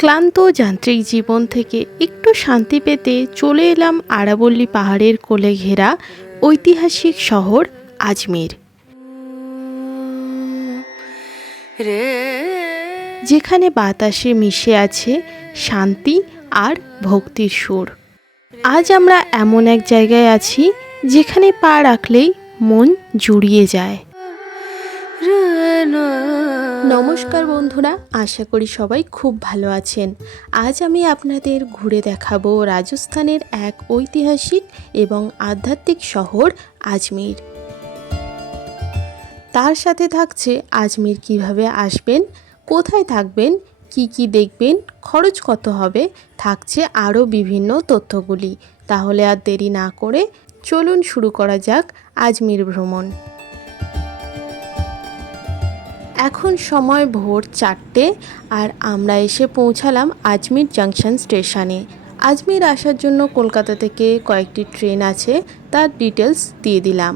ক্লান্ত যান্ত্রিক জীবন থেকে একটু শান্তি পেতে চলে এলাম আরাবল্লী পাহাড়ের কোলে ঘেরা ঐতিহাসিক শহর আজমির, যেখানে বাতাসে মিশে আছে শান্তি আর ভক্তির সুর। আজ আমরা এমন এক জায়গায় আছি যেখানে পা রাখলেই মন জুড়িয়ে যায়। নমস্কার বন্ধুরা, আশা করি সবাই খুব ভালো আছেন। আজ আমি আপনাদের ঘুরে দেখাবো রাজস্থানের এক ঐতিহাসিক এবং আধ্যাত্মিক শহর আজমির। তার সাথে থাকছে আজমির কিভাবে আসবেন, কোথায় থাকবেন, কি কি দেখবেন, খরচ কত হবে, থাকছে আরও বিভিন্ন তথ্যগুলি। তাহলে আর দেরি না করে চলুন শুরু করা যাক আজমির ভ্রমণ। এখন সময় ভোর 4টে আর আমরা এসে পৌঁছালাম আজমির জাংশন স্টেশনে। আজমির আসার জন্য কলকাতা থেকে কয়েকটি ট্রেন আছে, তার ডিটেলস দিয়ে দিলাম।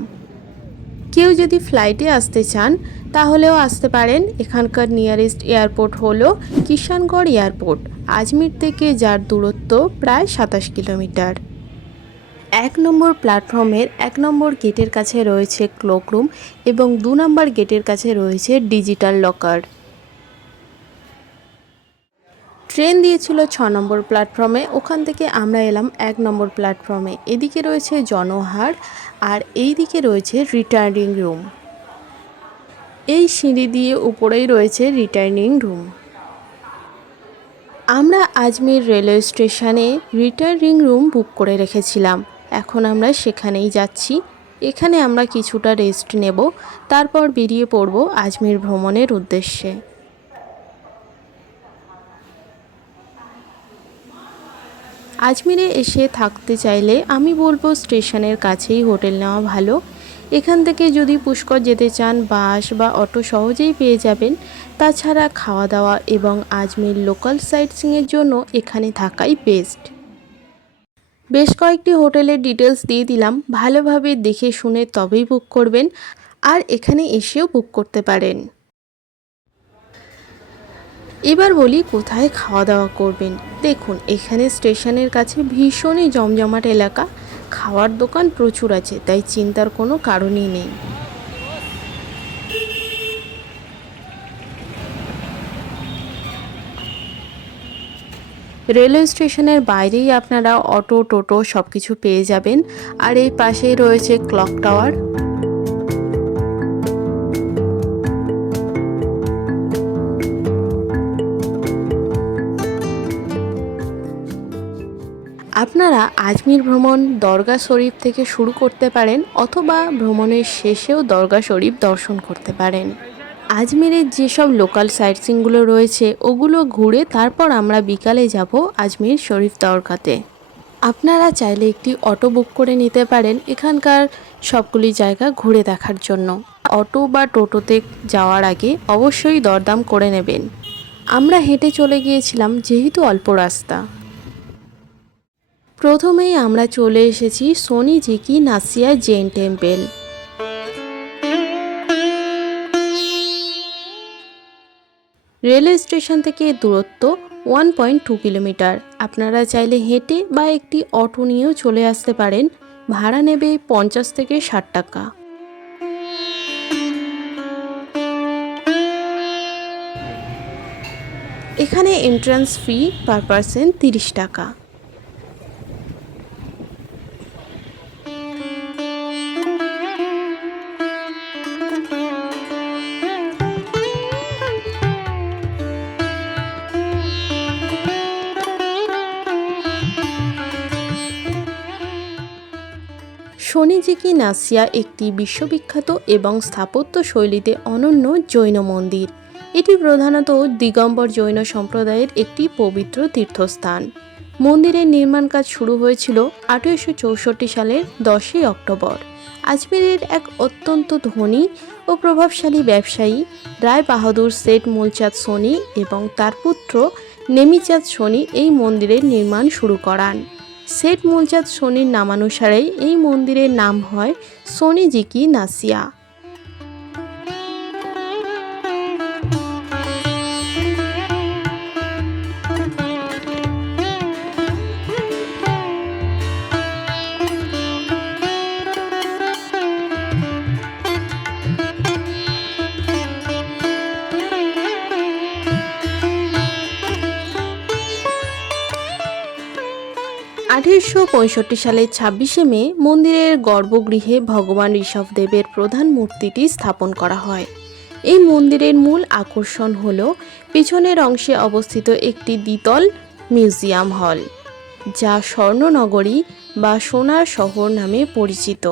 কেউ যদি ফ্লাইটে আসতে চান তাহলেও আসতে পারেন। এখানকার নিয়ারেস্ট এয়ারপোর্ট হলো কিষানগড় এয়ারপোর্ট, আজমির থেকে যার দূরত্ব প্রায় 27 কিলোমিটার। 1 নম্বর প্ল্যাটফর্মের 1 নম্বর গেটের কাছে রয়েছে ক্লক রুম এবং 2 নম্বর গেটের কাছে রয়েছে ডিজিটাল লকার। ট্রেন দিয়েছিল 6 নম্বর প্ল্যাটফর্মে, ওখান থেকে আমরা এলাম 1 নম্বর প্ল্যাটফর্মে। এদিকে রয়েছে জনহার আর এই দিকে রয়েছে রিটার্নিং রুম। এই সিঁড়ি দিয়ে উপরেই রয়েছে রিটার্নিং রুম। আমরা আজমির রেলওয়ে স্টেশনে রিটার্নিং রুম বুক করে রেখেছিলাম, এখন আমরা সেখানেই যাচ্ছি। এখানে আমরা কিছুটা রেস্ট নেব, তারপর বেরিয়ে পড়ব আজমির ভ্রমণের উদ্দেশ্যে। আজমিরে এসে থাকতে চাইলে আমি বলবো স্টেশনের কাছেই হোটেল নেওয়া ভালো। এখান থেকে যদি পুষ্কর যেতে চান বাস বা অটো সহজেই পেয়ে যাবেন। তাছাড়া খাওয়া দাওয়া এবং আজমির লোকাল সাইটসিংয়ের জন্য এখানে থাকাই বেস্ট। বেশ কয়েকটি হোটেলের ডিটেলস দিয়ে দিলাম, ভালোভাবে দেখে শুনে তবেই বুক করবেন, আর এখানে এসেও বুক করতে পারেন। এবার বলি কোথায় খাওয়া দাওয়া করবেন। দেখুন, এখানে স্টেশনের কাছে ভীষণই জমজমাট এলাকা, খাওয়ার দোকান প্রচুর আছে, তাই চিন্তার কোনো কারণই নেই। রেলওয়ে স্টেশনের বাইরেই আপনারা অটো টোটো সব কিছু পেয়ে যাবেন, আর এই পাশেই রয়েছে ক্লক টাওয়ার। আপনারা আজমির ভ্রমণ দরগা শরীফ থেকে শুরু করতে পারেন, অথবা ভ্রমণের শেষেও দরগা শরীফ দর্শন করতে পারেন। আজমিরের যেসব লোকাল সাইটসিংগুলো রয়েছে ওগুলো ঘুরে তারপর আমরা বিকালে যাব আজমির শরীফ দরগাতে। আপনারা চাইলে একটি অটো বুক করে নিতে পারেন এখানকার সবগুলি জায়গা ঘুরে দেখার জন্য। অটো বা টোটোতে যাওয়ার আগে অবশ্যই দরদাম করে নেবেন। আমরা হেঁটে চলে গিয়েছিলাম যেহেতু অল্প রাস্তা। প্রথমেই আমরা চলে এসেছি সোনি জি কি নাসিয়া জৈন টেম্পল। রেলওয়ে স্টেশন থেকে দূরত্ব 1.2 কিলোমিটার। আপনারা চাইলে হেঁটে বা একটি অটো নিয়েও চলে আসতে পারেন, ভাড়া নেবে 50 থেকে 60 টাকা। এখানে এন্ট্রান্স ফি পার পারসন 30 টাকা। সোনি জি কি নাসিয়া একটি বিশ্ববিখ্যাত এবং স্থাপত্য শৈলীতে অনন্য জৈন মন্দির। এটি প্রধানত দিগম্বর জৈন সম্প্রদায়ের একটি পবিত্র তীর্থস্থান। মন্দিরের নির্মাণ কাজ শুরু হয়েছিল 1864 সালের 10ই অক্টোবর। আজমিরের এক অত্যন্ত ধনী ও প্রভাবশালী ব্যবসায়ী রায় বাহাদুর সেঠ মূলচাঁদ সোনি এবং তার পুত্র নেমিচাঁদ শনি এই মন্দিরের নির্মাণ শুরু করান। শেঠ মূলচাঁদ শনির নামানুসারেই এই মন্দিরের নাম হয় সোনি জি কি নাসিয়া। 1865 সালের 26শে মে মন্দিরের গর্ভগৃহে ভগবান ঋষভদেবের প্রধান মূর্তিটি স্থাপন করা হয়। এই মন্দিরের মূল আকর্ষণ হল পিছনের অংশে অবস্থিত একটি দ্বিতল মিউজিয়াম হল, যা স্বর্ণনগরী বা সোনার শহর নামে পরিচিত।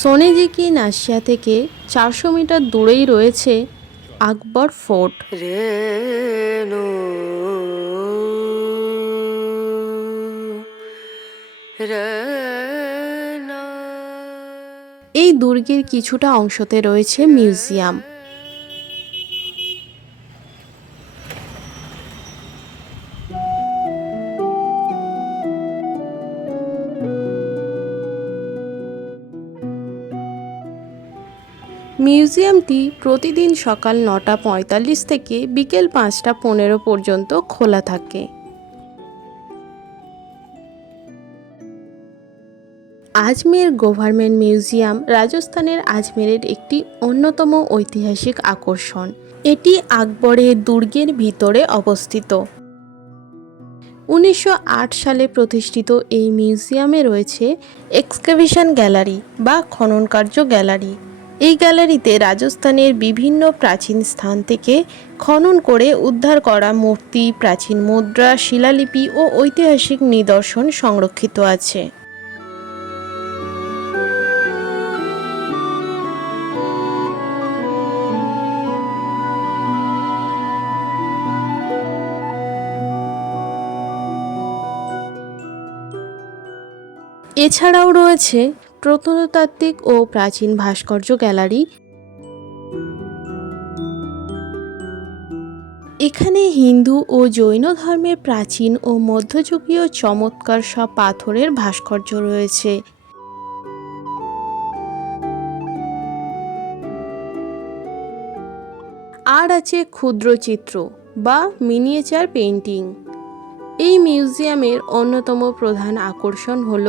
সোনি জি কি নাসিয়া থেকে 400 মিটার দূরেই রয়েছে আকবর ফোর্ট। এই দুর্গের কিছুটা অংশতে রয়েছে মিউজিয়াম। মিউজিয়ামটি প্রতিদিন সকাল 9:45 থেকে বিকেল 5:15 পর্যন্ত খোলা থাকে। আজমের গভর্নমেন্ট মিউজিয়াম রাজস্থানের আজমেরের একটি অন্যতম ঐতিহাসিক আকর্ষণ। এটি আকবরের দুর্গের ভিতরে অবস্থিত। 1908 সালে প্রতিষ্ঠিত এই মিউজিয়ামে রয়েছে এক্সকাভেশন গ্যালারি বা খননকার্য গ্যালারি। এই গ্যালারিতে রাজস্থানের বিভিন্ন প্রাচীন স্থান থেকে খনন করে উদ্ধার করা মূর্তি, প্রাচীন মুদ্রা, শিলালিপি ও ঐতিহাসিক নিদর্শন সংরক্ষিত আছে। এছাড়াও রয়েছে প্রত্নতাত্ত্বিক ও প্রাচীন ভাস্কর্য গ্যালারি। এখানে হিন্দু ও জৈন ধর্মের প্রাচীন ও মধ্যযুগীয় চমৎকার সব পাথরের ভাস্কর্য রয়েছে। আর আছে ক্ষুদ্র চিত্র বা মিনিয়েচার পেইন্টিং। এই মিউজিয়ামের অন্যতম প্রধান আকর্ষণ হল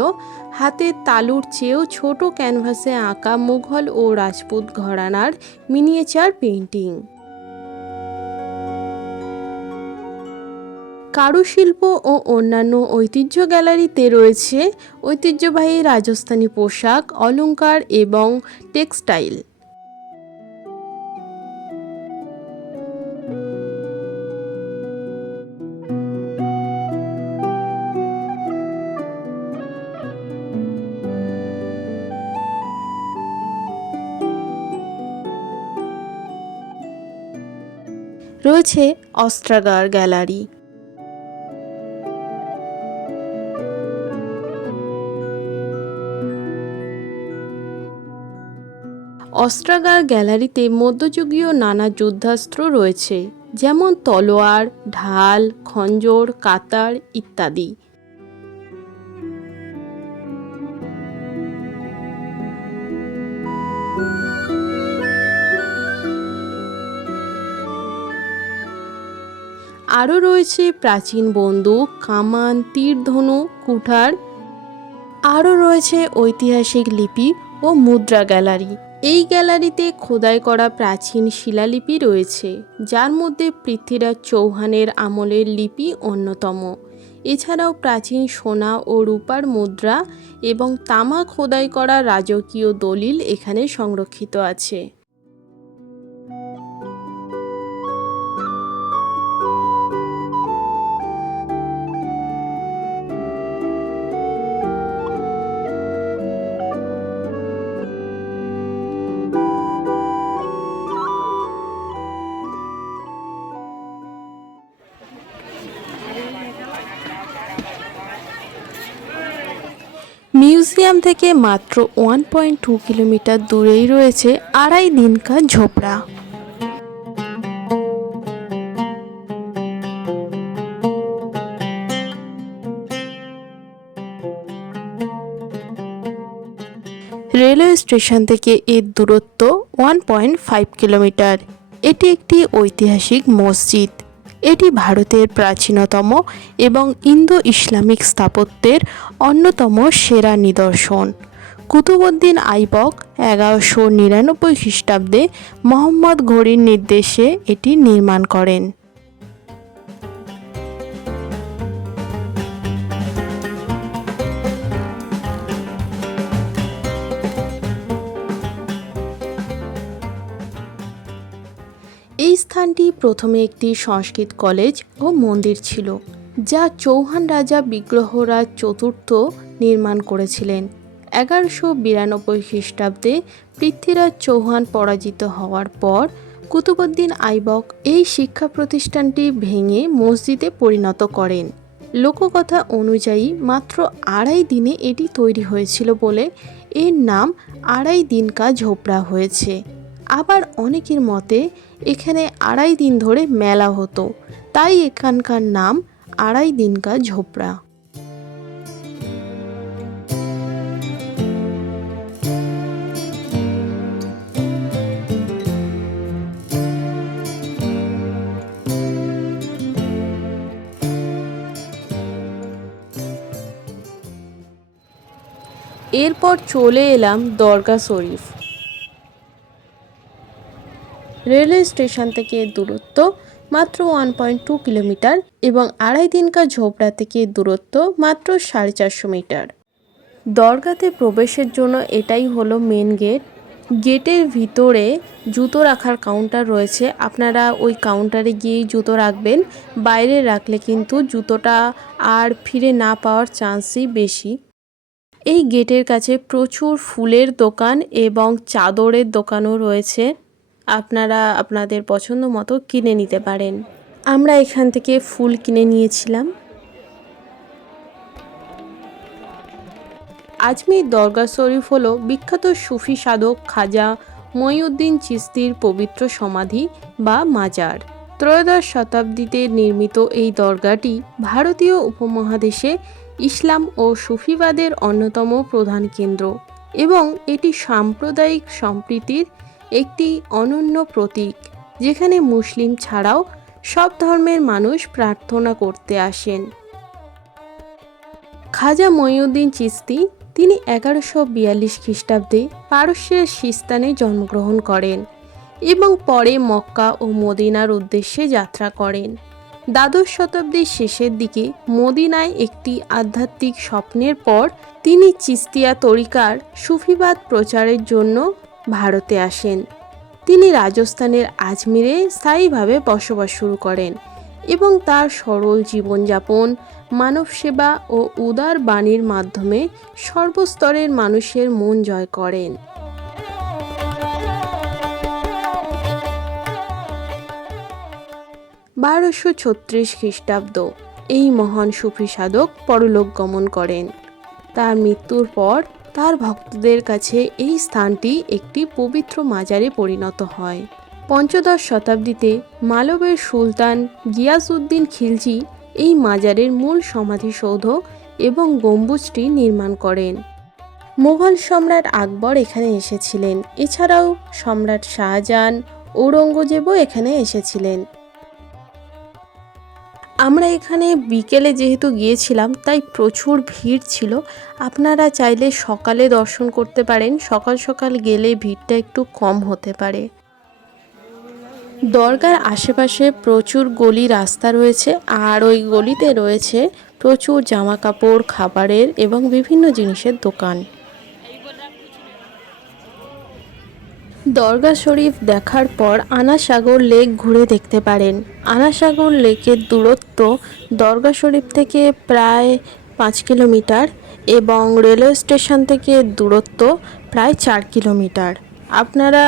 হাতের তালুর চেয়েও ছোট ক্যানভাসে আঁকা মুঘল ও রাজপুত ঘরানার মিনিয়েচার পেইন্টিং। কারুশিল্প ও অন্যান্য ঐতিহ্য গ্যালারিতে রয়েছে ঐতিহ্যবাহী রাজস্থানী পোশাক, অলংকার এবং টেক্সটাইল। রয়েছে অস্ত্রাগার গ্যালারি। অস্ত্রাগার গ্যালারিতে মধ্যযুগীয় নানা যুদ্ধাস্ত্র রয়েছে, যেমন তলোয়ার, ঢাল, খঞ্জর, কাতার ইত্যাদি। আরও রয়েছে প্রাচীন বন্দুক, কামান, তীর-ধনু, কুঠার। আরও রয়েছে ঐতিহাসিক লিপি ও মুদ্রা গ্যালারি। এই গ্যালারিতে খোদাই করা প্রাচীন শিলালিপি রয়েছে, যার মধ্যে পৃথ্বীরাজ চৌহানের আমলের লিপি অন্যতম। এছাড়াও প্রাচীন সোনা ও রূপার মুদ্রা এবং তামা খোদাই করা রাজকীয় দলিল এখানে সংরক্ষিত আছে। মিউজিয়াম থেকে মাত্র 1.2 কিলোমিটার দূরেই রয়েছে আড়াই দিন কা ঝোপড়া। রেলওয়ে স্টেশন থেকে এর দূরত্ব 1.5 কিলোমিটার। এটি একটি ঐতিহাসিক মসজিদ। এটি ভারতের প্রাচীনতম এবং ইন্দো ইসলামিক স্থাপত্যের অন্যতম সেরা নিদর্শন। কুতুবউদ্দিন আইবক 1199 খ্রিস্টাব্দে মোহাম্মদ ঘুরির নির্দেশে এটি নির্মাণ করেন। এই স্থানটি প্রথমে একটি সংস্কৃত কলেজ ও মন্দির ছিল, যা চৌহান রাজা বিগ্রহরাজ চতুর্থ নির্মাণ করেছিলেন। 1192 খ্রিস্টাব্দে পৃথ্বীরাজ চৌহান পরাজিত হওয়ার পর কুতুবউদ্দিন আইবক এই শিক্ষা প্রতিষ্ঠানটি ভেঙে মসজিদে পরিণত করেন। লোককথা অনুযায়ী মাত্র আড়াই দিনে এটি তৈরি হয়েছিল বলে এর নাম আড়াই দিন কা ঝোপড়া হয়েছে। আবার অনেকের মতে এখানে আড়াই দিন ধরে মেলা হতো, তাই এখানকার নাম আড়াই দিন কা ঝোপড়া। এরপর চলে এলাম দরগা শরীফ। রেলওয়ে স্টেশন থেকে দূরত্ব মাত্র 1.2 কিলোমিটার এবং আড়াই দিন কা ঝোপড়া থেকে দূরত্ব মাত্র 450 মিটার। দরগাতে প্রবেশের জন্য এটাই হলো মেন গেট। গেটের ভিতরে জুতো রাখার কাউন্টার রয়েছে, আপনারা ওই কাউন্টারে গিয়েই জুতো রাখবেন। বাইরে রাখলে কিন্তু জুতোটা আর ফিরে না পাওয়ার চান্সই বেশি। এই গেটের কাছে প্রচুর ফুলের দোকান এবং চাদরের দোকানও রয়েছে, আপনারা আপনাদের পছন্দ মতো কিনে নিতে পারেন। আমরা এখান থেকে ফুল কিনে নিয়েছিলাম। আজমির দরগা শরীফ হলো বিখ্যাত সুফি সাধক খাজা মঈউদ্দিন চিশতির পবিত্র সমাধি বা মাজার। ত্রয়োদশ শতাব্দীতে নির্মিত এই দরগাটি ভারতীয় উপমহাদেশে ইসলাম ও সুফিবাদের অন্যতম প্রধান কেন্দ্র এবং এটি সাম্প্রদায়িক সম্প্রীতির একটি অনন্য প্রতীক, যেখানে মুসলিম ছাড়াও সব ধর্মের মানুষ প্রার্থনা করতে আসেন। খাজা মঈউদ্দিন চিশতি তিনি 1142 খ্রিস্টাব্দে পারস্যের সিস্তানে জন্মগ্রহণ করেন এবং পরে মক্কা ও মদিনার উদ্দেশ্যে যাত্রা করেন। দ্বাদশ শতাব্দীর শেষের দিকে মদিনায় একটি আধ্যাত্মিক স্বপ্নের পর তিনি চিশতিয়া তরিকার সুফিবাদ প্রচারের জন্য ভারতে আসেন। তিনি রাজস্থানের আজমিরে স্থায়ীভাবে বসবাস শুরু করেন এবং তার সরল জীবনযাপন, মানব সেবা ও উদার বাণীর মাধ্যমে সর্বস্তরের মানুষের মন জয় করেন। 1236 খ্রিস্টাব্দ এই মহান সুফি সাধক পরলোক গমন করেন। তার মৃত্যুর পর তার ভক্তদের কাছে এই স্থানটি একটি পবিত্র মাজারে পরিণত হয়। পঞ্চদশ শতাব্দীতে মালবের সুলতান গিয়াসউদ্দিন খিলজি এই মাজারের মূল সমাধিসৌধ এবং গম্বুজটি নির্মাণ করেন। মুঘল সম্রাট আকবর এখানে এসেছিলেন, এছাড়াও সম্রাট শাহজাহান, ঔরঙ্গজেবও এখানে এসেছিলেন। আমরা এখানে বিকেলে যেহেতু গিয়েছিলাম তাই প্রচুর ভিড় ছিল, আপনারা চাইলে সকালে দর্শন করতে পারেন, সকাল সকাল গেলে ভিড়টা একটু কম হতে পারে। দরগার আশেপাশে প্রচুর গলি রাস্তা রয়েছে আর ওই গলিতে রয়েছে প্রচুর জামা কাপড়, খাবারের এবং বিভিন্ন জিনিসের দোকান। দরগা শরীফ দেখার পর আনা সাগর লেক ঘুরে দেখতে পারেন। আনা সাগর লেকের দূরত্ব দরগা শরীফ থেকে প্রায় 5 কিলোমিটার এবং রেলওয়ে স্টেশন থেকে দূরত্ব প্রায় 4 কিলোমিটার। আপনারা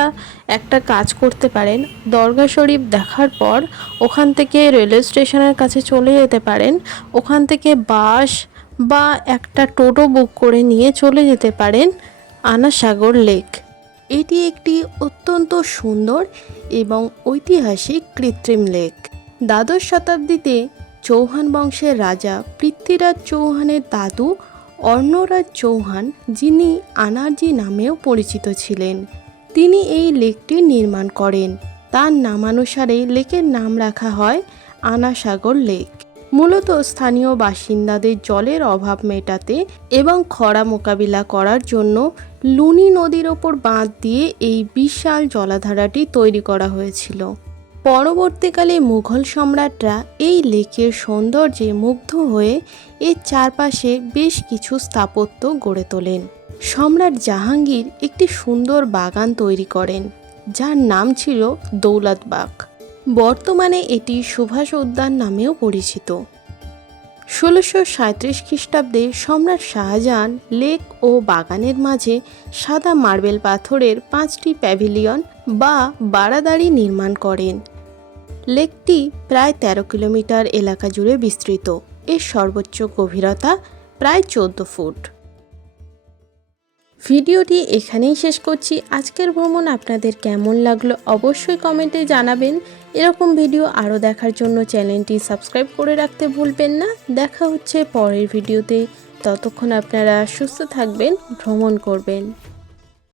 একটা কাজ করতে পারেন, দরগা শরীফ দেখার পর ওখান থেকে রেলওয়ে স্টেশনের কাছে চলে যেতে পারেন। ওখান থেকে বাস বা একটা টোটো বুক করে নিয়ে চলে যেতে পারেন আনা সাগর লেক। এটি একটি অত্যন্ত সুন্দর এবং ঐতিহাসিক কৃত্রিম লেক। দ্বাদশ শতাব্দীতে চৌহান বংশের রাজা পৃথ্বীরাজ চৌহানের দাদু অর্ণরাজ চৌহান, যিনি আনারজি নামেও পরিচিত ছিলেন, তিনি এই লেকটি নির্মাণ করেন। তার নামানুসারে লেকের নাম রাখা হয় আনা সাগর লেক। মূলত স্থানীয় বাসিন্দাদের জলের অভাব মেটাতে এবং খরা মোকাবিলা করার জন্য লুনি নদীর ওপর বাঁধ দিয়ে এই বিশাল জলাধারটি তৈরি করা হয়েছিল। পরবর্তীকালে মুঘল সম্রাটরা এই লেকের সৌন্দর্যে মুগ্ধ হয়ে এর চারপাশে বেশ কিছু স্থাপত্য গড়ে তোলেন। সম্রাট জাহাঙ্গীর একটি সুন্দর বাগান তৈরি করেন, যার নাম ছিল দৌলতবাগ। বর্তমানে এটি সুভাষ উদ্যান নামেও পরিচিত। 1637 খ্রিস্টাব্দে সম্রাট শাহজাহান লেক ও বাগানের মাঝে সাদা মার্বেল পাথরের 5টি প্যাভিলিয়ন বা বারাদারি নির্মাণ করেন। লেকটি প্রায় 13 কিলোমিটার এলাকা জুড়ে বিস্তৃত। এর সর্বোচ্চ গভীরতা প্রায় 14 ফুট। ভিডিওটি এখানেই শেষ করছি। আজকের ভ্রমণ আপনাদের কেমন লাগলো অবশ্যই কমেন্টে জানাবেন। এরকম ভিডিও আরও দেখার জন্য চ্যানেলটি সাবস্ক্রাইব করে রাখতে ভুলবেন না। দেখা হচ্ছে পরের ভিডিওতে। ততক্ষণ আপনারা সুস্থ থাকবেন, ভ্রমণ করবেন।